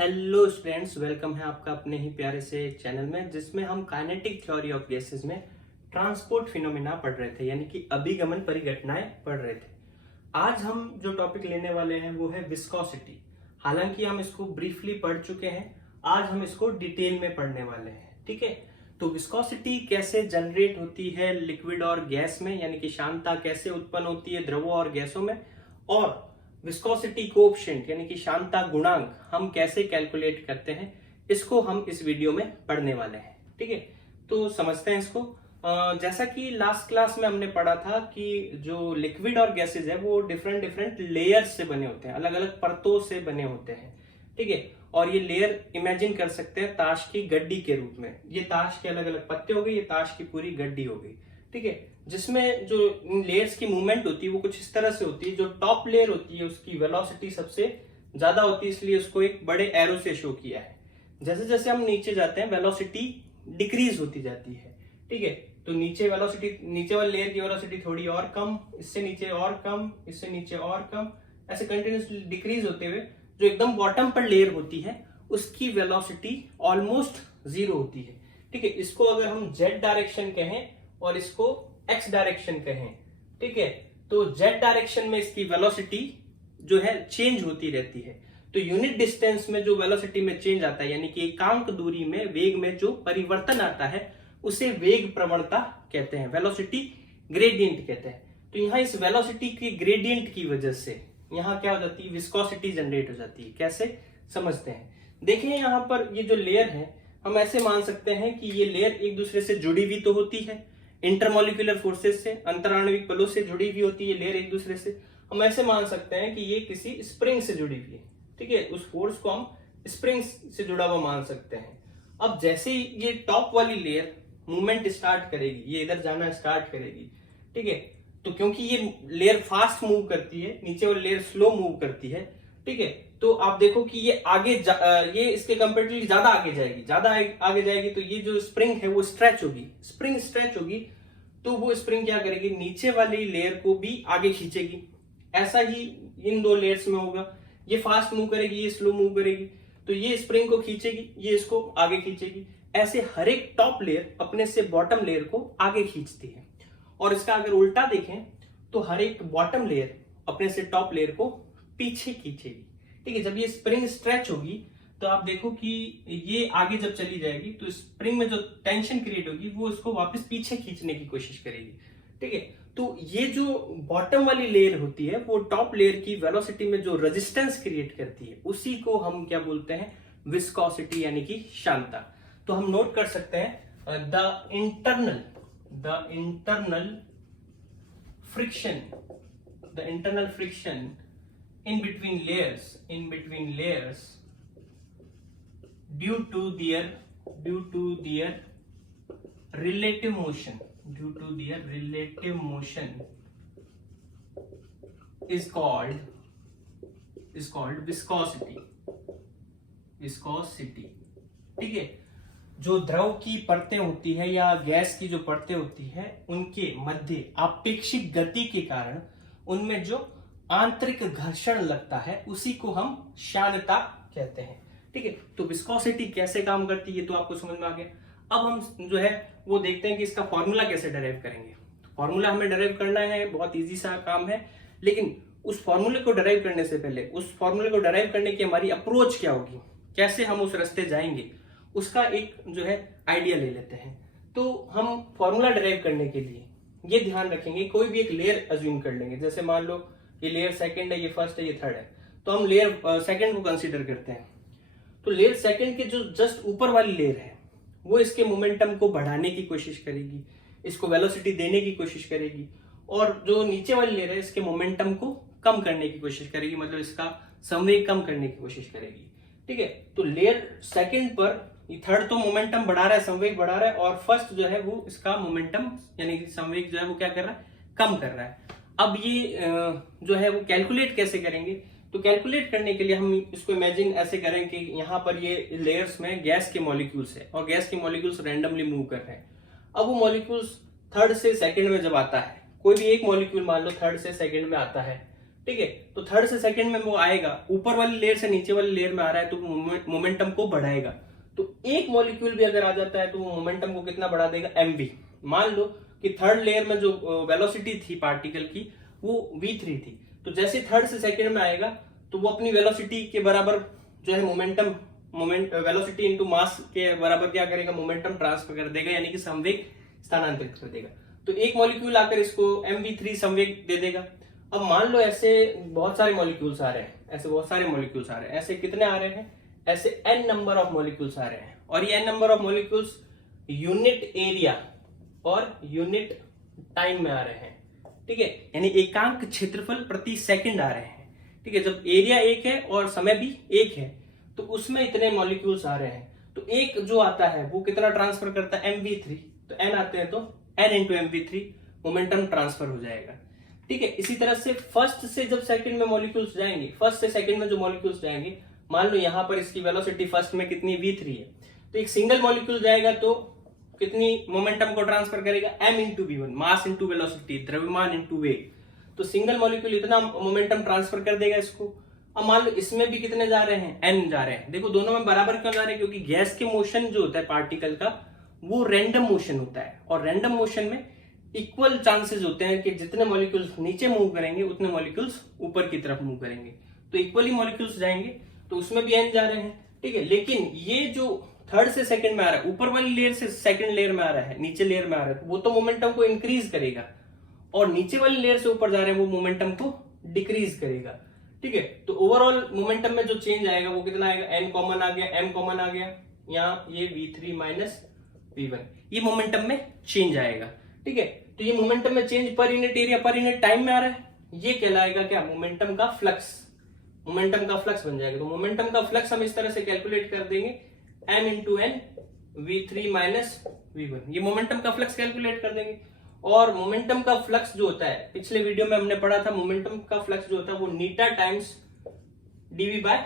Hello students, welcome है आपका अपने ही प्यारे से चैनल में जिसमें हम काइनेटिक थ्योरी ऑफ गैसेस में ट्रांसपोर्ट फिनोमेना पढ़ रहे थे, यानी कि अभिगमन परिघटनाएं पढ़ रहे थे। आज हम जो टॉपिक लेने वाले हैं वो है विस्कोसिटी। हालांकि हम इसको ब्रीफली पढ़ चुके हैं, आज हम इसको डिटेल में पढ़ने वाले हैं। ठीक है, तो विस्कोसिटी कैसे जनरेट होती है लिक्विड और गैस में, यानी कि शांतता कैसे उत्पन्न होती है द्रवों और गैसों में, और विस्कोसिटी कोएफिशिएंट यानी कि शांतता गुणांक हम कैसे कैलकुलेट करते हैं, इसको हम इस वीडियो में पढ़ने वाले हैं। ठीक है, तो समझते हैं इसको। जैसा कि लास्ट क्लास में हमने पढ़ा था कि जो लिक्विड और गैसेज है वो डिफरेंट डिफरेंट लेयर्स से बने होते हैं, अलग अलग परतों से बने होते हैं। ठीक है, और ये लेयर इमेजिन कर सकते हैं ताश की गड्डी के रूप में। ये ताश के अलग अलग पत्ते हो गए, ये ताश की पूरी गड्डी हो गई। ठीक है, जिसमें जो इन लेयर्स की मूवमेंट होती है वो कुछ इस तरह से होती है। जो टॉप लेयर होती है उसकी वेलोसिटी सबसे ज्यादा होती है, इसलिए उसको एक बड़े एरो से शो किया है। जैसे जैसे हम नीचे जाते हैं वेलोसिटी डिक्रीज होती जाती है। ठीक है, तो नीचे वेलोसिटी, नीचे वाले लेयर की वेलोसिटी थोड़ी और कम, इससे नीचे और कम, इससे नीचे और कम, ऐसे कंटिन्यूसली डिक्रीज होते हुए जो एकदम बॉटम पर लेयर होती है उसकी वेलोसिटी ऑलमोस्ट जीरो होती है। ठीक है, इसको अगर हम जेड डायरेक्शन कहें और इसको एक्स डायरेक्शन कहें, ठीक है, तो जेड डायरेक्शन में इसकी वेलोसिटी जो है चेंज होती रहती है। तो यूनिट डिस्टेंस में जो वेलोसिटी में चेंज आता है, यानी कि एकांक दूरी में वेग में जो परिवर्तन आता है उसे वेग प्रवणता कहते हैं, वेलोसिटी ग्रेडियंट कहते हैं। तो यहाँ इस वेलोसिटी के ग्रेडियंट की वजह से यहाँ क्या हो जाती है, विस्कोसिटी जनरेट हो जाती है। कैसे समझते हैं, देखिए यहाँ पर ये जो लेयर है हम ऐसे मान सकते हैं कि ये लेयर एक दूसरे से जुड़ी हुई तो होती है, इंटरमोलिकुलर फोर्सेस से, अंतराण्विक बलों से जुड़ी हुई होती है लेयर एक दूसरे से। हम ऐसे मान सकते हैं कि ये किसी स्प्रिंग से जुड़ी हुई है। ठीक है, उस फोर्स को हम स्प्रिंग से जुड़ा हुआ मान सकते हैं। अब जैसे ही ये टॉप वाली लेयर मूवमेंट स्टार्ट करेगी, ये इधर जाना स्टार्ट करेगी। ठीक है, तो क्योंकि ये लेयर फास्ट मूव करती है, नीचे वाली लेयर स्लो मूव करती है। ठीक है, तो आप देखो कि ये आगे ये इसके कंपेरेटिवली ज्यादा आगे जाएगी, ज्यादा आगे जाएगी, तो ये जो स्प्रिंग है वो स्ट्रेच होगी। स्प्रिंग स्ट्रेच होगी तो वो स्प्रिंग क्या करेगी, नीचे वाली लेयर को भी आगे खींचेगी। ऐसा ही इन दो लेयर्स में होगा, ये फास्ट मूव करेगी, ये स्लो मूव करेगी, तो ये स्प्रिंग को खींचेगी, ये इसको आगे खींचेगी। ऐसे हर एक टॉप लेयर अपने से बॉटम लेयर को आगे खींचती है। और इसका अगर उल्टा देखें तो हर एक बॉटम लेयर अपने से टॉप लेयर को पीछे खींचेगी। ठीक है, जब ये स्प्रिंग स्ट्रेच होगी तो आप देखो कि ये आगे जब चली जाएगी तो स्प्रिंग में जो टेंशन क्रिएट होगी वो इसको वापस पीछे खींचने की कोशिश करेगी। ठीक है, तो ये जो बॉटम वाली लेयर होती है वो टॉप लेयर की वेलोसिटी में जो रेजिस्टेंस क्रिएट करती है उसी को हम क्या बोलते हैं, विस्कोसिटी यानी कि शांतता। तो हम नोट कर सकते हैं the internal friction in between layers due to their relative motion is called viscosity। ठीक है, जो द्रव की परतें होती है या गैस की जो परतें होती है उनके मध्य आपेक्षिक गति के कारण उनमें जो आंतरिक घर्षण लगता है उसी को हम शांतता कहते हैं। ठीक है, तो विस्कोसिटी कैसे काम करती है तो आपको समझ में आ गया। अब हम जो है वो देखते हैं कि इसका फॉर्मूला कैसे डराइव करेंगे। तो फॉर्मूला हमें डराइव करना है, बहुत इजी सा काम है, लेकिन उस फॉर्मूले को डराइव करने से पहले उस फॉर्मूले को डराइव करने की हमारी अप्रोच क्या होगी, कैसे हम उस रास्ते जाएंगे, उसका एक जो है आइडिया ले लेते हैं। तो हम फॉर्मूला डराइव करने के लिए ये ध्यान रखेंगे, कोई भी एक लेयर अज्यूम कर लेंगे। जैसे मान लो ये लेयर सेकंड है, ये फर्स्ट है, ये थर्ड है, तो हम लेयर सेकंड को कंसीडर करते हैं। तो लेयर सेकंड के जो जस्ट ऊपर वाली लेयर है वो इसके मोमेंटम को बढ़ाने की कोशिश करेगी, इसको वेलोसिटी देने की कोशिश करेगी, और जो नीचे वाली लेयर है इसके मोमेंटम को कम करने की कोशिश करेगी, मतलब इसका संवेग कम करने की कोशिश करेगी। ठीक है, तो लेयर सेकंड पर थर्ड तो मोमेंटम बढ़ा रहा है, संवेग बढ़ा रहा है, और फर्स्ट जो है वो इसका मोमेंटम यानी कि संवेग जो है वो क्या कर रहा है, कम कर रहा है। अब ये जो है वो कैलकुलेट कैसे करेंगे, तो कैलकुलेट करने के लिए हम इसको इमेजिन ऐसे करें कि यहाँ पर ये लेयर्स में गैस के मॉलिक्यूल्स है और गैस के मॉलिक्यूल्स रैंडमली मूव कर रहे हैं। अब वो मॉलिक्यूल्स थर्ड से सेकंड में जब आता है, कोई भी एक मॉलिक्यूल मान लो थर्ड से सेकंड में आता है, ठीक है। तो थर्ड से सेकंड में वो आएगा, ऊपर वाली लेयर से नीचे वाली लेयर में आ रहा है तो मोमेंटम को बढ़ाएगा। तो एक मॉलिक्यूल भी अगर आ जाता है तो वो मोमेंटम को कितना बढ़ा देगा, mv। मान लो कि थर्ड लेयर में जो वेलोसिटी थी पार्टिकल की वो v3 थी, तो जैसे थर्ड से सेकंड में आएगा तो वो अपनी वेलोसिटी के बराबर जो है वेलोसिटी इनटू मास के बराबर क्या करेगा, मोमेंटम ट्रांसफर कर देगा, यानी कि संवेग स्थानांतरित कर देगा। तो एक मॉलिक्यूल आकर इसको mv3 संवेग दे देगा। अब मान लो ऐसे बहुत सारे मॉलिक्यूल्स आ रहे हैं, ऐसे कितने आ रहे हैं, ऐसे n नंबर ऑफ मॉलिक्यूल्स आ रहे हैं, और ये n number of molecules unit area और यूनिट टाइम में आ रहे हैं, ठीक है, यानी एकांक क्षेत्रफल प्रति सेकंड आ रहे हैं, ठीक है। जब एरिया एक है और समय भी एक है तो उसमें इतने मॉलिक्यूल्स आ रहे हैं, तो एक जो आता है वो कितना ट्रांसफर करता है, mv3, तो n आते हैं तो n into mv3 momentum transfer हो जाएगा, ठीक है। इसी तरह से फर्स्ट से जब सेकंड में मॉलिक्यूल्स जाएंगे, फर्स्ट से सेकंड में जो मॉलिक्यूल्स जाएंगे, मान लो यहां पर इसकी वेलोसिटी फर्स्ट में कितनी v3 है, तो एक सिंगल मॉलिक्यूल जाएगा तो कितनी मोमेंटम को ट्रांसफर करेगा, m into v1, mass into velocity, द्रव्यमान इंटू वेग। तो सिंगल मॉलिक्यूल इतना मोमेंटम ट्रांसफर कर देगा इसको। अब मान लो इसमें भी कितने जा रहे हैं, n जा रहे हैं। देखो दोनों में बराबर क्यों जा रहे हैं, क्योंकि गैस के मोशन जो होता है पार्टिकल का वो रैंडम मोशन होता है, और रैंडम मोशन में इक्वल चांसेस होते हैं कि जितने मॉलिक्यूल्स नीचे मूव करेंगे उतने मॉलिक्यूल्स ऊपर की तरफ मूव करेंगे, तो इक्वली मॉलिक्यूल्स जाएंगे, तो उसमें भी n जा रहे हैं, ठीक है। लेकिन ये जो थर्ड से सेकंड में आ रहा है, ऊपर वाली लेयर से सेकंड लेयर में आ रहा है, नीचे लेयर में आ रहा है, वो तो मोमेंटम को इंक्रीज करेगा, और नीचे वाली लेयर से ऊपर जा रहे हैं वो मोमेंटम को डिक्रीज करेगा, ठीक है। तो ओवरऑल मोमेंटम में जो चेंज आएगा वो कितना आएगा, n कॉमन आ गया, m कॉमन आ गया, यहाँ ये v3 माइनस v1, ये मोमेंटम में चेंज आएगा, ठीक है। तो ये मोमेंटम में change per unit area per unit time में आ रहा है, ये कहलाएगा क्या, मोमेंटम का फ्लक्स, मोमेंटम का फ्लक्स बन जाएगा। तो मोमेंटम का फ्लक्स हम इस तरह से कैलकुलेट कर देंगे, m into N v3 minus v1, ये मोमेंटम का फ्लक्स कैलकुलेट कर देंगे। और मोमेंटम का फ्लक्स जो होता है, पिछले वीडियो में हमने पढ़ा था, मोमेंटम का फ्लक्स जो होता है वो नीटा टाइम्स dv बाय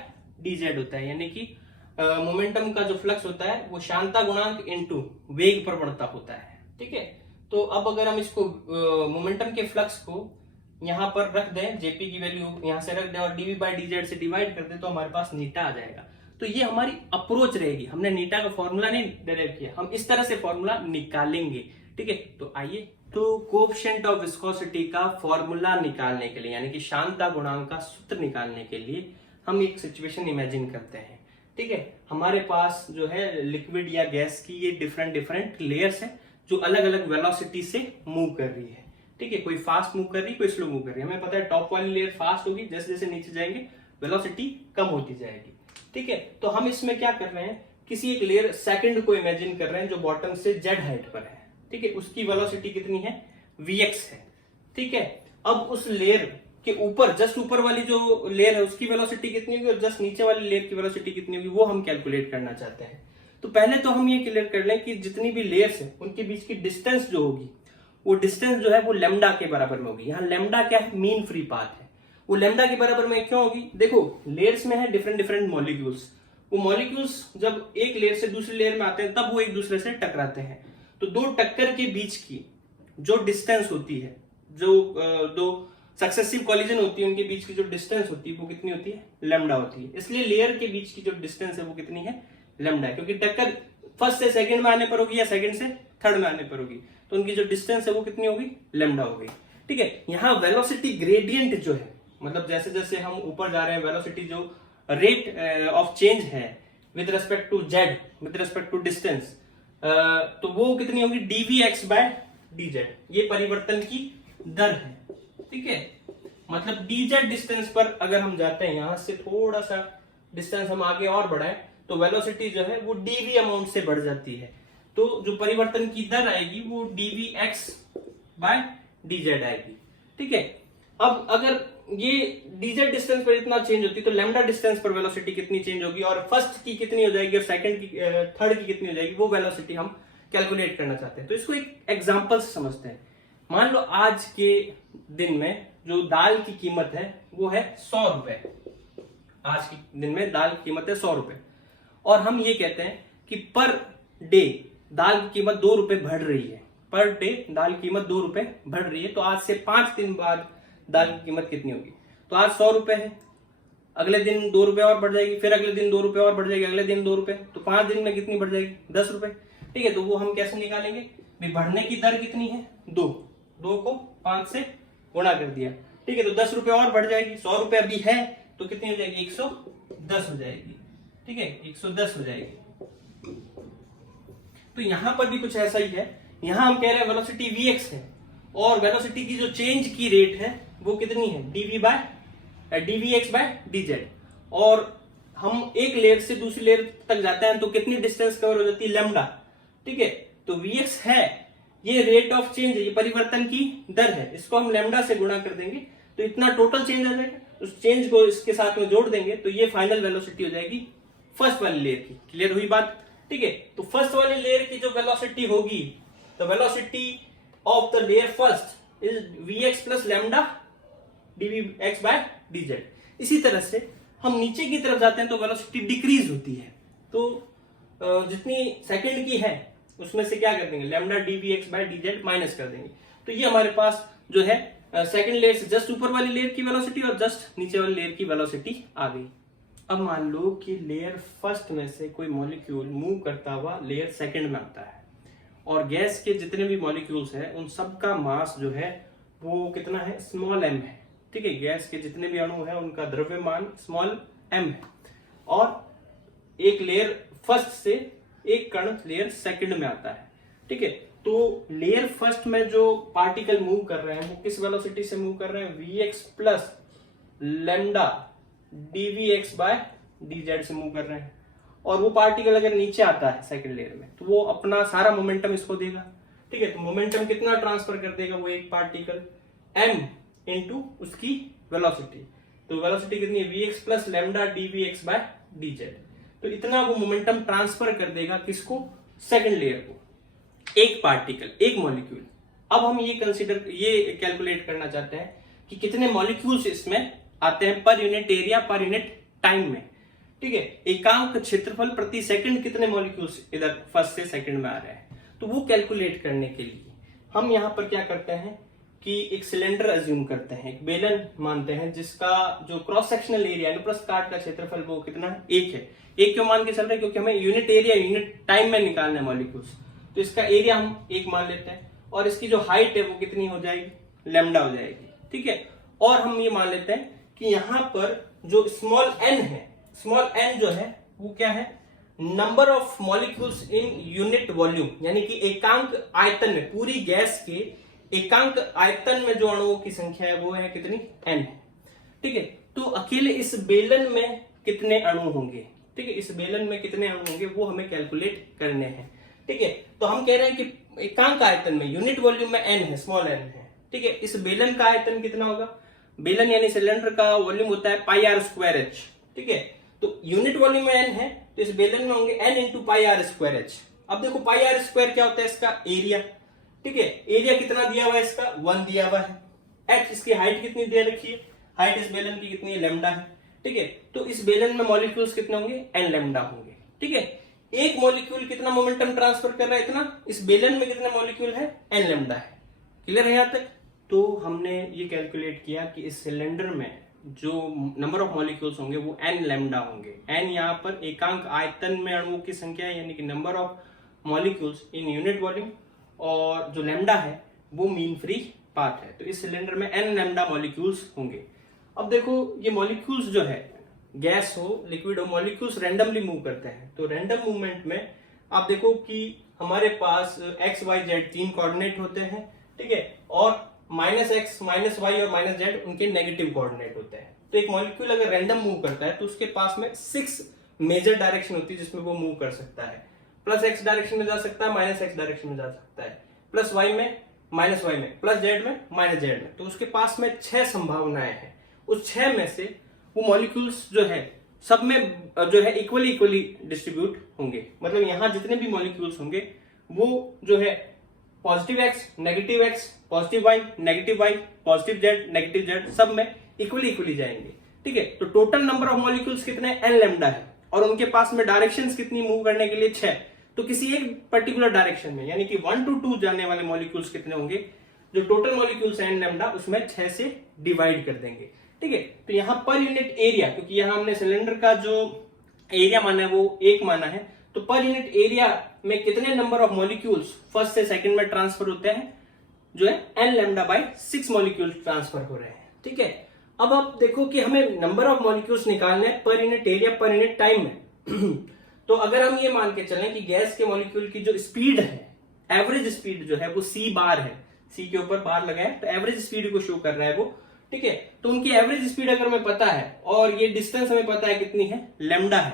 dz होता है, यानी कि मोमेंटम का जो फ्लक्स होता है वो शांता गुणांक इनटू वेग प्रवणता होता है, ठीक है। तो अब अगर हम इसको मोमेंटम के फ्लक्स को यहाँ पर रख दें, जेपी की वैल्यू यहाँ से रख दें और dv बाय dz से डिवाइड कर दें, तो हमारे पास नीटा आ जाएगा। तो ये हमारी अप्रोच रहेगी, हमने नीटा का फॉर्मूला नहीं डेराइव किया, हम इस तरह से फॉर्मूला निकालेंगे, ठीक है। तो आइए, तो कोएफिशिएंट ऑफ विस्कोसिटी का फॉर्मूला निकालने के लिए, यानी कि शांता गुणांक का सूत्र निकालने के लिए हम एक सिचुएशन इमेजिन करते हैं, ठीक है। हमारे पास जो है लिक्विड या गैस की ये डिफरेंट लेयर्स है जो अलग अलग वेलोसिटी से मूव कर रही है, ठीक है। कोई फास्ट मूव कर रही है, कोई स्लो मूव कर रही है। हमें पता है टॉप वाली लेयर फास्ट होगी, जैसे जैसे नीचे जाएंगे वेलोसिटी कम होती जाएगी, ठीक है। तो हम इसमें क्या कर रहे हैं, किसी एक लेयर सेकंड को इमेजिन कर रहे हैं जो बॉटम से जेड हाइट पर है, ठीक है। उसकी वेलोसिटी कितनी है, vx है, ठीक है। अब उस लेयर के ऊपर, जस्ट ऊपर वाली जो लेयर है उसकी वेलोसिटी कितनी होगी और जस्ट नीचे वाली लेयर की वेलोसिटी कितनी होगी, वो हम कैलकुलेट करना चाहते हैं। तो पहले तो हम ये क्लियर कर लें कि जितनी भी लेयर्स है उनके बीच की डिस्टेंस जो होगी, वो डिस्टेंस जो है वो लेमडा के बराबर में होगी। यहाँ लेमडा क्या है, मीन फ्री पाथ है, वो लेमडा के बराबर में क्यों होगी, देखो लेयर्स में है डिफरेंट मॉलिक्यूल्स, वो मॉलिक्यूल्स जब एक लेयर से दूसरी लेयर में आते हैं तब वो एक दूसरे से टकराते हैं। तो दो टक्कर के बीच की जो डिस्टेंस होती है, जो दो सक्सेसिव कॉलिजन होती है उनके बीच की जो डिस्टेंस होती है वो कितनी होती है, लेमडा होती है। इसलिए लेयर के बीच की जो डिस्टेंस है वो कितनी है, लेमडा है, क्योंकि टक्कर फर्स्ट से सेकंड में आने पर होगी या सेकंड से थर्ड में आने पर होगी, तो उनकी जो डिस्टेंस है वो कितनी होगी, लेमडा होगी, ठीक है। यहाँ वेलोसिटी ग्रेडियंट जो है, मतलब जैसे जैसे हम ऊपर जा रहे हैं वेलोसिटी जो रेट ऑफ चेंज है with respect to Z, with respect to distance, तो वो कितनी होगी, dvx बाय dz, ये परिवर्तन की दर है, ठीक है। मतलब dz डिस्टेंस पर अगर हम जाते हैं, यहां से थोड़ा सा डिस्टेंस हम आगे और बढ़ाएं तो वेलोसिटी जो है वो dv अमाउंट से बढ़ जाती है, तो जो परिवर्तन की दर आएगी वो dvx बाय dz आएगी, ठीक है। अब अगर ये dz डिस्टेंस पर इतना चेंज होती है तो लैम्डा डिस्टेंस पर वेलोसिटी कितनी चेंज होगी और फर्स्ट की कितनी हो जाएगी और सेकंड की, थर्ड की कितनी हो जाएगी, वो वेलोसिटी हम कैलकुलेट करना चाहते हैं। तो इसको एक एग्जांपल से समझते हैं। मान लो आज के दिन में जो दाल की कीमत है वो है 100 रुपए, आज के दिन में दाल की कीमत है 100 रुपए, और हम ये कहते हैं कि पर डे दाल की कीमत 2 रुपए बढ़ रही है, पर डे दाल की कीमत 2 रुपए बढ़ रही है, तो आज से 5 दिन बाद दाल की कीमत कितनी होगी। तो आज 100 रुपए है, अगले दिन 2 रुपए और बढ़ जाएगी, फिर अगले दिन 2 रुपए और बढ़ जाएगी, अगले दिन 2 रुपए, तो 5 दिन में कितनी बढ़ जाएगी? 10 रुपए। ठीक है, तो वो हम कैसे निकालेंगे? भी बढ़ने की दर कितनी है? 2 को 5 से गुणा कर दिया। ठीक है, तो 10 रुपए और बढ़ जाएगी, 100 रुपए अभी है तो कितनी हो जाएगी? 110 हो जाएगी। ठीक है, 110 हो जाएगी। तो यहां पर भी कुछ ऐसा ही है, यहां हम कह रहे हैं वेलोसिटी vx है और वेलोसिटी की जो चेंज की रेट है वो कितनी है? dvx by dz। और हम एक लेयर से दूसरी लेयर तक जाते हैं तो कितनी डिस्टेंस कवर हो जाती है? लैम्डा। ठीक है, तो vx है, ये रेट ऑफ चेंज है, ये परिवर्तन की दर है, इसको हम लैम्डा से गुणा कर देंगे तो इतना टोटल चेंज आ जाएगा। उस चेंज को इसके साथ में जोड़ देंगे तो ये फाइनल वेलोसिटी हो जाएगी फर्स्ट वाली लेयर की। क्लियर हुई बात? ठीक है, तो फर्स्ट वाली लेयर की जो वेलोसिटी होगी, तो velocity of the layer first is vx plus lambda dvx by dz। इसी तरह से हम नीचे की तरफ जाते हैं तो वेलोसिटी डिक्रीज होती है, तो जितनी सेकंड की है उसमें से क्या कर देंगे? Lambda dvx by dz minus कर देंगे। तो ये हमारे पास जो है सेकंड लेयर से जस्ट ऊपर वाली लेयर की वेलोसिटी और जस्ट नीचे वाली लेयर की वेलोसिटी आ गई। अब मान लो कि लेयर फर्स्ट में से कोई मॉलिक्यूल मूव करता हुआ लेयर सेकंड में आता है और गैस के जितने भी मॉलिक्यूल्स हैं उन सब का मास जो है वो कितना है? स्मॉल m है। ठीक है, गैस के जितने भी अणु हैं उनका द्रव्यमान स्मॉल m है और एक लेयर फर्स्ट से एक कण लेयर सेकंड में आता है। ठीक है, तो लेयर फर्स्ट में जो पार्टिकल मूव कर रहे हैं वो किस वेलोसिटी से मूव कर रहे हैं? vx plus lambda dvx by dz से मूव कर रहे हैं। और वो पार्टिकल अगर नीचे आता है सेकंड लेयर में तो वो अपना सारा मोमेंटम इसको देगा। ठीक है, तो मोमेंटम कितना ट्रांसफर कर देगा वो एक पार्टिकल? m इंटू उसकी वेलोसिटी। तो वेलोसिटी कितनी है? vx plus lambda dvx by dz। तो इतना वो मोमेंटम ट्रांसफर कर देगा किसको? सेकंड लेयर को, एक पार्टिकल, एक मॉलिक्यूल। अब हम ये कैलकुलेट करना चाहते हैं कि कितने मॉलिक्यूल्स इसमें आते हैं per unit area per unit time में। ठीक है, एकांक क्षेत्रफल प्रति सेकंड कितने मॉलिक्यूल्स इधर फर्स्ट से सेकंड में आ रहे हैं। तो वो कैलकुलेट करने के लिए हम यहां पर क्या करते हैं कि एक सिलेंडर अज्यूम करते हैं, एक बेलन मानते हैं जिसका जो क्रॉस सेक्शनल एरिया अनुप्रस्थ काट का क्षेत्रफल वो कितना है? 1 है। 1 क्यों मान के चल रहे हैं? क्योंकि हमें यूनिट एरिया यूनिट टाइम में निकालना है मॉलिक्यूल्स, तो इसका एरिया हम 1 मान लेते हैं और इसकी जो हाइट है वो कितनी हो जाएगी? लैम्डा हो जाएगी। ठीक है, और हम ये मान लेते हैं कि यहां पर जो स्मॉल n है, स्मॉल n जो है वो क्या है? Number of molecules in unit volume, यानी कि एकांक आयतन में, पूरी गैस के एकांक आयतन में जो अणुओं की संख्या है वो है कितनी? n है। ठीक है, तो अकेले इस बेलन में कितने अणु होंगे? ठीक है, इस बेलन में कितने अणु होंगे वो हमें कैलकुलेट करने हैं। ठीक है, तो हम कह रहे हैं कि एकांक आयतन में, यूनिट वॉल्यूम में n है, स्मॉल n है। ठीक है, इस बेलन का आयतन कितना होगा? बेलन यानी सिलेंडर का वॉल्यूम होता है पाई आर स्क्वायर एच। ठीक है, तो यूनिट वॉल्यूम में n है तो इस बेलन में होंगे n into pi R square H. अब देखो पाई आर स्क्वायर क्या होता है? इसका एरिया। ठीक है, एरिया कितना दिया हुआ है? इसका 1 दिया हुआ है। h इसकी हाइट कितनी दे रखी है? हाइट इस बेलन की कितनी है? लैम्डा है। ठीक है, तो इस बेलन में मॉलिक्यूल्स कितने होंगे? n लैम्डा होंगे। ठीक है, एक मॉलिक्यूल कितना मोमेंटम ट्रांसफर कर रहा है? इतना। इस बेलन में कितने मॉलिक्यूल है? n लैम्डा है। क्लियर है यहां तक? तो हमने ये कैलकुलेट किया कि इस सिलेंडर में जो नंबर ऑफ मॉलिक्यूल्स होंगे वो n लैम्डा होंगे। n यहाँ पर एकांक आयतन में अणुओं की संख्या है, यानी कि number of molecules in unit volume, और जो लैम्डा है वो मीन फ्री पाथ है। तो इस सिलेंडर में n लैम्डा मॉलिक्यूल्स होंगे। अब देखो ये मॉलिक्यूल्स जो है, गैस हो लिक्विड हो, मॉलिक्यूल्स रैंडमली मूव करते हैं। तो रैंडम मूवमेंट में आप देखो कि हमारे पास x y z 3 कोऑर्डिनेट होते हैं। ठीक है, और -x, -y और -z उनके नेगेटिव कोऑर्डिनेट होते हैं। तो एक मॉलिक्यूल अगर रैंडम मूव करता है तो उसके पास में 6 मेजर डायरेक्शन होती है जिसमें वो मूव कर सकता है। +x डायरेक्शन में जा सकता है, -x डायरेक्शन में जा सकता है, +y में, -y में, +z में, -z में। तो उसके पास में 6 संभावनाएं हैं। उस 6 में से वो मॉलिक्यूल्स जो है सब में जो है इक्वली डिस्ट्रीब्यूट होंगे। मतलब यहाँ जितने भी मॉलिक्यूल्स होंगे वो जो है positive x, negative x, positive y, negative y, positive z, negative z, सब में इक्वली जाएंगे। ठीक है, तो टोटल नंबर ऑफ मॉलिक्यूल्स कितने? n लैम्डा है, और उनके पास में डायरेक्शंस कितनी मूव करने के लिए? 6। तो किसी एक पर्टिकुलर डायरेक्शन में, यानी कि 1 to 2 जाने वाले मॉलिक्यूल्स कितने होंगे? जो टोटल मॉलिक्यूल्स हैं n लैम्डा, उसमें 6 से डिवाइड कर देंगे। ठीक है। तो यहाँ पर यूनिट एरिया, क्योंकि यहाँ हमने सिलेंडर का जो एरिया माना है वो 1 माना है, तो पर यूनिट एरिया में कितने नंबर ऑफ मॉलिक्यूल्स फर्स्ट से सेकंड में ट्रांसफर होते हैं, जो है n lambda by 6 molecules transfer हो रहे हैं। ठीक है, अब आप देखो कि हमें नंबर ऑफ मॉलिक्यूल्स निकालने हैं per unit area per unit time में। तो अगर हम ये मान के चलें कि गैस के मॉलिक्यूल की जो स्पीड है, एवरेज स्पीड जो है वो c बार है, c के ऊपर बार लगा है तो एवरेज स्पीड को शो कर रहा है वो। ठीक है, तो उनकी एवरेज स्पीड अगर हमें पता है और ये डिस्टेंस हमें पता है कितनी है, लैम्डा है,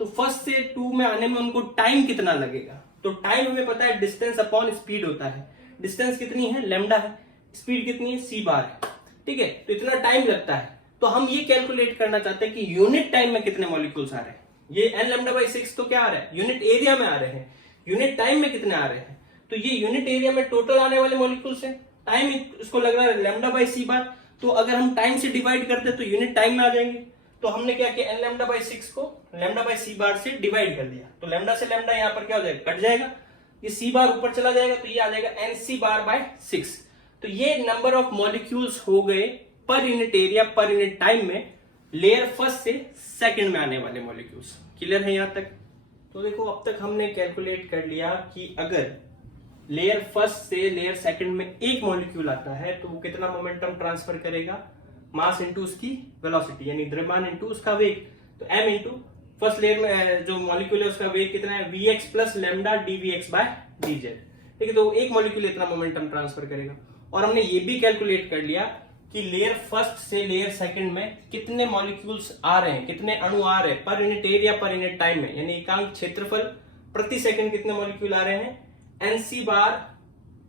तो फर्स्ट से 2 में आने में उनको टाइम कितना लगेगा, तो टाइम हमें पता है डिस्टेंस अपॉन स्पीड होता है। डिस्टेंस कितनी है, लैम्डा है, स्पीड कितनी है, c बार है। ठीक है, तो इतना टाइम लगता है। तो हम ये कैलकुलेट करना चाहते हैं कि यूनिट टाइम में कितने मॉलिक्यूल्स आ रहे हैं। ये n लैम्डा बाय 6 तो क्या आ रहा है, यूनिट एरिया में आ रहे हैं, यूनिट टाइम में कितने आ रहे हैं, तो ये यूनिट एरिया में टोटल आने वाले मॉलिक्यूल्स है। टाइम इसको लग रहा है लैम्डा बाय c बार, तो अगर हम टाइम से डिवाइड करते तो यूनिट टाइम में आ जाएंगे। तो हमने क्या किया, n लैम्डा बाय 6 को लैम्डा बाय c बार से डिवाइड कर दिया, तो लैम्डा से लैम्डा यहाँ पर क्या हो जाएगा, कट जाएगा, ये c बार ऊपर चला जाएगा, तो ये आ जाएगा nc बार बाय 6। तो ये नंबर ऑफ मॉलिक्यूल्स हो गए per unit area per unit time में लेयर फर्स्ट से सेकंड में आने वाले मॉलिक्यूल्स। क्लियर है यहाँ तक? तो देखो अब तक हमने कैलकुलेट कर लिया कि अगर लेयर फर्स्ट से लेयर सेकंड में एक मॉलिक्यूल आता है तो वो कितना मोमेंटम ट्रांसफर करेगा, मास इंटू उसकी वेलोसिटी, यानी द्रव्यमान इंटू उसका वेग। तो m इंटू फर्स्ट लेयर में जो मॉलिक्यूल है उसका वेग कितना है, vx plus lambda dvx by dz। ठीक है, तो एक मॉलिक्यूल इतना मोमेंटम ट्रांसफर करेगा। और हमने ये भी कैलकुलेट कर लिया कि लेयर फर्स्ट से लेयर सेकंड में कितने मॉलिक्यूल्स आ रहे हैं, कितने अणु आ रहे हैं per unit area per unit time में, यानी एकांक क्षेत्रफल प्रति सेकंड कितने मॉलिक्यूल आ रहे हैं, nc बार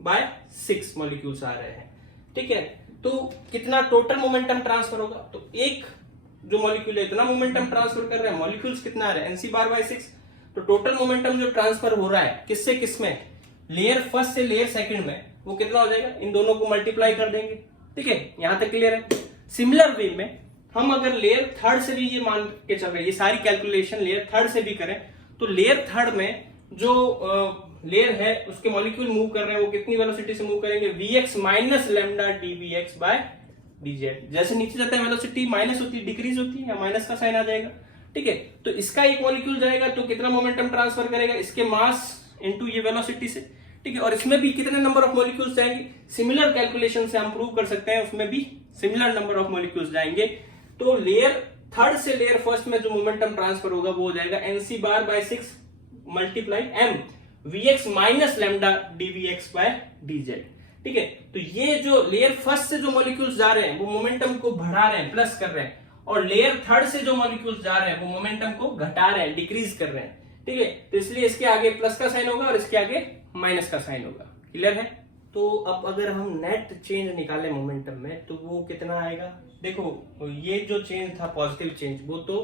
बाय 6 मॉलिक्यूल्स आ रहे हैं। ठीक है, तो कितना टोटल मोमेंटम ट्रांसफर होगा, तो एक जो मॉलिक्यूल है इतना मोमेंटम ट्रांसफर कर रहे हैं, मॉलिक्यूल्स कितना आ रहे हैं, nc बार बाय 6। तो टोटल मोमेंटम जो ट्रांसफर हो रहा है किससे किसमें, लेयर फर्स्ट से लेयर सेकंड में, वो कितना हो जाएगा, इन दोनों को मल्टीप्लाई कर देंगे। ठीक है, यहां तक क्लियर है? सिमिलर वे में हम अगर लेयर थर्ड से भी ये मान के चल रहे हैं, ये सारी कैलकुलेशन लेयर थर्ड से भी करें, तो लेयर थर्ड में जो लेयर है उसके मॉलिक्यूल मूव कर रहे हैं वो कितनी वेलोसिटी से मूव करेंगे, vx minus lambda dvx by dz। जैसे नीचे जाता है वेलोसिटी माइनस होती है, डिक्रीज होती है, या माइनस का साइन आ जाएगा। ठीक है, तो इसका एक मॉलिक्यूल जाएगा तो कितना मोमेंटम ट्रांसफर करेगा, इसके मास इंटू ये वेलोसिटी से। ठीक है, और इसमें भी कितने नंबर ऑफ मॉलिक्यूल्स जाएंगे, सिमिलर कैलकुलेशन से हम प्रूव कर सकते हैं, उसमें भी सिमिलर नंबर ऑफ मॉलिक्यूल्स जाएंगे। तो लेयर थर्ड से लेयर फर्स्ट में जो मोमेंटम ट्रांसफर होगा वो हो जाएगा nc bar by 6 multiply m vx minus lambda dvx by dz। ठीक है, तो ये जो लेयर फर्स्ट से जो मॉलिक्यूल्स जा रहे हैं वो मोमेंटम को बढ़ा रहे हैं, प्लस कर रहे हैं, और लेयर थर्ड से जो मॉलिक्यूल्स जा रहे हैं वो मोमेंटम को घटा रहे हैं, डिक्रीज कर रहे हैं। ठीक है, तो इसलिए इसके आगे प्लस का साइन होगा और इसके आगे माइनस का साइन होगा। क्लियर है? तो अब अगर हम नेट चेंज निकालें मोमेंटम में तो वो कितना आएगा, देखो ये जो चेंज था पॉजिटिव चेंज, वो तो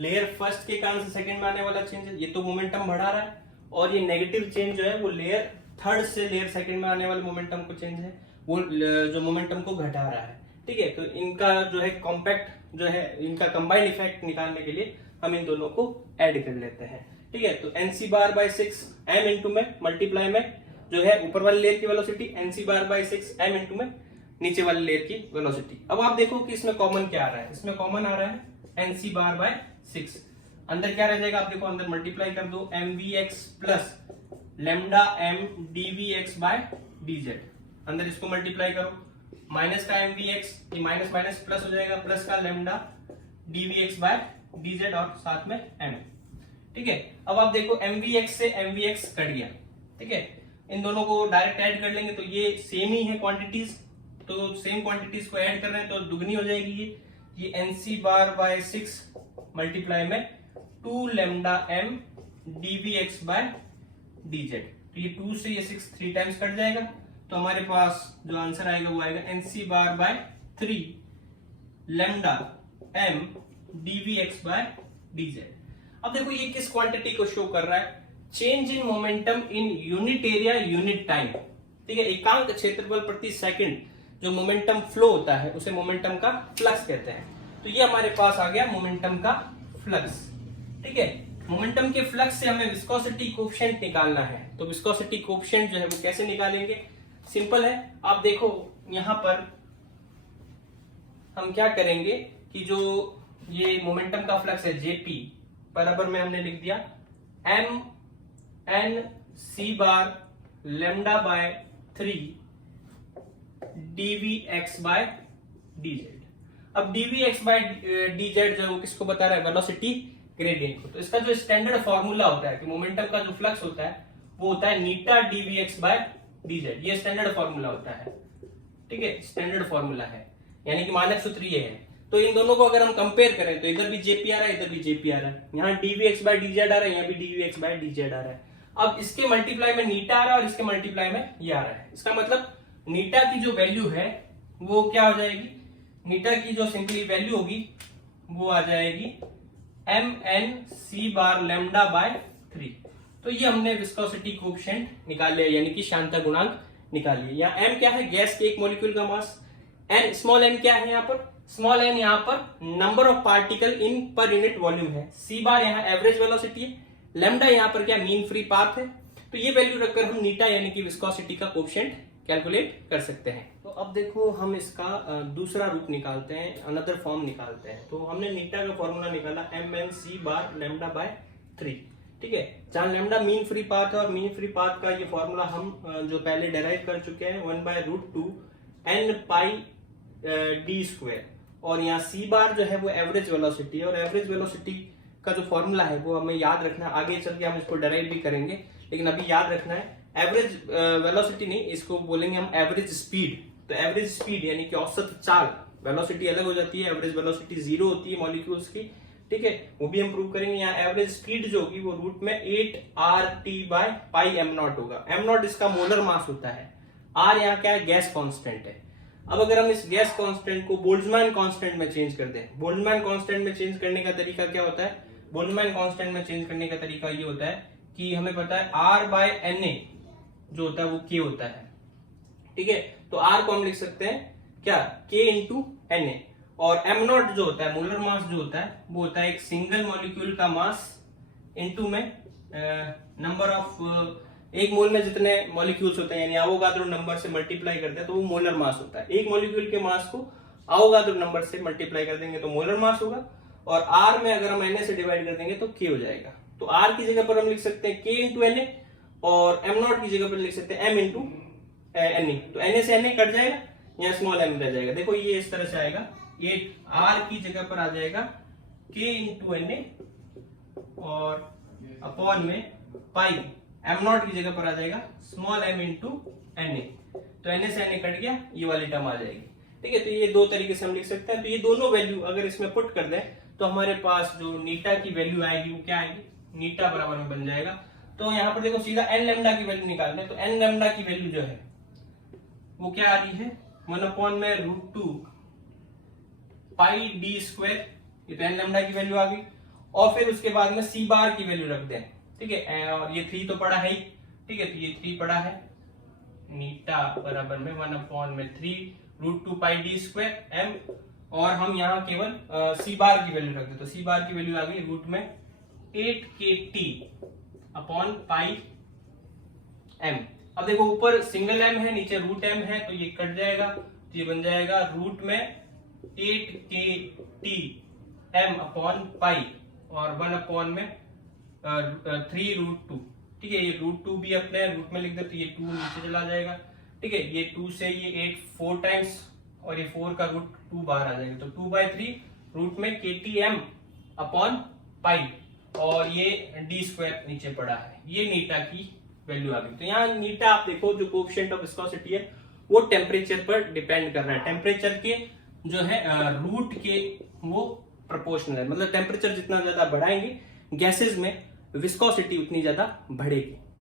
लेयर फर्स्ट के कारण से सेकंड में आने वाला चेंज है, ये तो मोमेंटम बढ़ा रहा है, और ये नेगेटिव चेंज जो है वो लेयर थर्ड से लेयर सेकंड में आने वाले मोमेंटम को चेंज है, वो जो मोमेंटम को घटा रहा है। ठीक है, तो इनका जो है कॉम्पैक्ट जो है, इनका कंबाइंड इफेक्ट निकालने के लिए हम इन दोनों को ऐड कर लेते हैं। ठीक है, तो nc bar by 6 m into में मल्टीप्लाई में जो है ऊपर वाले लेयर की velocity, nc bar by 6 m into में नीचे वाले लेयर की वेलोसिटी। अब आप देखो कि इसमें कॉमन क्या आ रहा है, इसमें कॉमन आ रहा है nc बार बाय 6, अंदर क्या रह जाएगा, आप देखो अंदर मल्टीप्लाई कर दो, mvx plus lambda m dvx by dz, अंदर इसको मल्टीप्लाई करो, माइनस का mvx, ये माइनस माइनस प्लस हो जाएगा, प्लस का लैम्डा dvx बाय dz और साथ में m। ठीक है, अब आप देखो mvx से mvx कट गया। ठीक है, इन दोनों को डायरेक्ट ऐड कर लेंगे तो ये सेम ही है क्वांटिटीज, तो सेम क्वांटिटीज को ऐड कर रहे हैं तो दुगनी हो जाएगी ये nc बार बाय 6 मल्टीप्लाई में 2 lambda m dvx by dz। तो ये 2 से ये 6 3 टाइम्स कट जाएगा, तो हमारे पास जो आंसर आएगा वो आएगा nc bar by 3 lambda m dvx by dz। अब देखो ये किस क्वांटिटी को शो कर रहा है, change in momentum in unit area unit time. ठीक है, एकांक क्षेत्रफल प्रति सेकंड जो मोमेंटम फ्लो होता है उसे मोमेंटम का फ्लक्स कहते हैं। तो ये हमारे पास आ गया मोमेंटम का फ्लक्स। ठीक है, मोमेंटम के फ्लक्स से हमें विस्कोसिटी कोएफिशिएंट निकालना है, तो विस्कोसिटी कोएफिशिएंट जो है वो कैसे निकालेंगे, सिंपल है। आप देखो यहां पर हम क्या करेंगे कि जो ये मोमेंटम का फ्लक्स है जेपी बराबर में हमने लिख दिया M N C bar lambda by 3 D V X by D Z. अब डीवी एक्स बाय डीजेड जो है वो किसको बता रहा है, वेलोसिटी ग्रेडियंट को। तो इसका जो स्टैंडर्ड फॉर्मूला होता है कि मोमेंटम का जो फ्लक्स होता है वो होता है नीटा डीवी एक्स बाय डीजेड। ये स्टैंडर्ड फॉर्मूला होता है, ठीक है, स्टैंडर्ड फॉर्मूला है, यानी कि मानक सूत्र ये है। तो इन दोनों को अगर हम कंपेयर करें तो इधर भी जेपी आ रहा है, इधर भी जेपी आ रहा है, यहाँ डीवी एक्स बाय डीजेड आ रहा है, यहाँ भी डीवी एक्स बाय डीजेड आ रहा है। अब इसके मल्टीप्लाई में नीटा आ रहा है और इसके मल्टीप्लाई में ये आ रहा है। इसका मतलब नीटा की जो वैल्यू है वो क्या हो जाएगी, नीटा की जो सिंपली वैल्यू होगी वो आ जाएगी M N C bar lambda by 3। तो ये हमने विस्कोसिटी कोएफिशिएंट निकाल लिया, यानी कि श्यानता गुणांक निकाल लिया। यहाँ एम क्या है, गैस के एक मॉलिक्यूल का मास। एन स्मॉल एन क्या है, यहाँ पर स्मॉल एन यहाँ पर number of particle in per unit volume है। सी बार यहाँ एवरेज वेलोसिटी है, लेमडा यहाँ पर क्या मीन फ्री पाथ है। तो ये वैल्यू रखकर हम नीटा यानी कि विस्कोसिटी का कोएफिशिएंट कैलकुलेट कर सकते हैं। तो अब देखो हम इसका दूसरा रूप निकालते हैं, अनदर फॉर्म निकालते हैं। तो हमने नीटा का फॉर्मूला निकाला M N C bar lambda by 3, ठीक है, जहां लेमडा मीन फ्री पाथ है और मीन फ्री पाथ का ये फॉर्मूला हम जो पहले डेराइव कर चुके हैं 1/√2 n पाई डी स्क्वायर। और यहाँ सी बार जो है वो एवरेज वेलोसिटी है, और एवरेज वेलोसिटी का जो फॉर्मूला है वो हमें याद रखना है। आगे चल के हम इसको डेराइव भी करेंगे, लेकिन अभी याद रखना है एवरेज वेलोसिटी नहीं, इसको बोलेंगे हम एवरेज स्पीड। तो एवरेज स्पीड यानी कि औसत चाल, वेलोसिटी अलग हो जाती है, एवरेज वेलोसिटी 0 होती है मॉलिक्यूल्स की, ठीक है, वो भी हम प्रूव करेंगे। यहाँ एवरेज स्पीड जो होगी वो रूट में 8RT/πm0 होगा। m0 इसका मोलर मास होता है, r यहाँ क्या है, गैस कांस्टेंट है। अब अगर हम इस गैस कांस्टेंट को बोल्ट्जमैन कांस्टेंट में चेंज कर दें, बोल्ट्जमैन कांस्टेंट में चेंज करने का तरीका क्या होता है, बोल्ट्जमैन कांस्टेंट में चेंज करने का तरीका ये होता है कि हमें पता है R/Na जो होता है वो k होता है, ठीक है। तो r को हम लिख सकते हैं क्या, k इंटू Na। और m0 जो होता है, मोलर मास जो होता है वो होता है एक सिंगल मॉलिक्यूल का मास इंटू में नंबर ऑफ, एक मोल में जितने मॉलिक्यूल्स होते हैं यानी अवोगाद्रो नंबर से मल्टीप्लाई करते हैं तो वो मोलर मास होता है। एक मॉलिक्यूल के मास को अवोगाद्रो नंबर से मल्टीप्लाई कर देंगे तो मोलर मास होगा, और r में अगर हम Na से डिवाइड कर देंगे तो k हो जाएगा। तो r की जगह पर हम लिख सकते हैं k इंटू Na, और m0 की जगह पर लिख सकते हैं m इंटू Na। तो Na से Na कट जाएगा, यहाँ स्मॉल m रह जाएगा। देखो ये इस तरह से आएगा, ये r की जगह पर आ जाएगा k इंटू Na और अपॉन में पाई, m0 की जगह पर आ जाएगा स्मॉल m इंटू Na। तो Na से Na कट गया, ये वाली टर्म आ जाएगी, ठीक है। तो ये दो तरीके से हम लिख सकते हैं। तो ये दोनों वैल्यू अगर इसमें पुट कर दें तो हमारे पास जो नीटा की वैल्यू आएगी वो क्या आएगी, नीटा बराबर में बन जाएगा। तो यहाँ पर देखो सीधा n लेमडा की वैल्यू निकालते हैं। तो n लेमडा की वैल्यू जो है वो क्या आ रही है, 1/√2 पाई डी स्क्वायर। ये तो n लेमडा की वैल्यू आ गई, और फिर उसके बाद में सी बार की वैल्यू रख दें, ठीक है। और ये 3 तो पड़ा है ही, ठीक है, तो ये 3 पड़ा है, नीटा बराबर में 1/3√2 पाई डी स्क्वायर m। और हम यहाँ केवल सी बार की वैल्यू रख दें, तो सी बार की वैल्यू आ गई रूट में 8kT/πm। अब देखो ऊपर सिंगल m है, नीचे रूट m है, तो ये कट जाएगा, तो ये बन जाएगा रूट में 8kTm/π और 1/3√2, ठीक है। ये √2 भी अपने रूट में लिख दे तो ये 2 नीचे चला जाएगा, ठीक है। ये 2 से ये 8 4 टाइम्स और ये 4 का रूट 2 बाहर आ जाएगा, तो 2/3 रूट में KTm/π और ये डी स्क्वायर नीचे पड़ा है। ये नीटा की वैल्यू आ गई। तो यहाँ नीटा आप देखो जो कोएफिशिएंट ऑफ विस्कोसिटी है वो टेम्परेचर पर डिपेंड कर रहा है, टेम्परेचर के जो है रूट के वो प्रोपोर्शनल है। मतलब टेम्परेचर जितना ज्यादा बढ़ाएंगे गैसेस में विस्कोसिटी उतनी ज्यादा बढ़ेगी।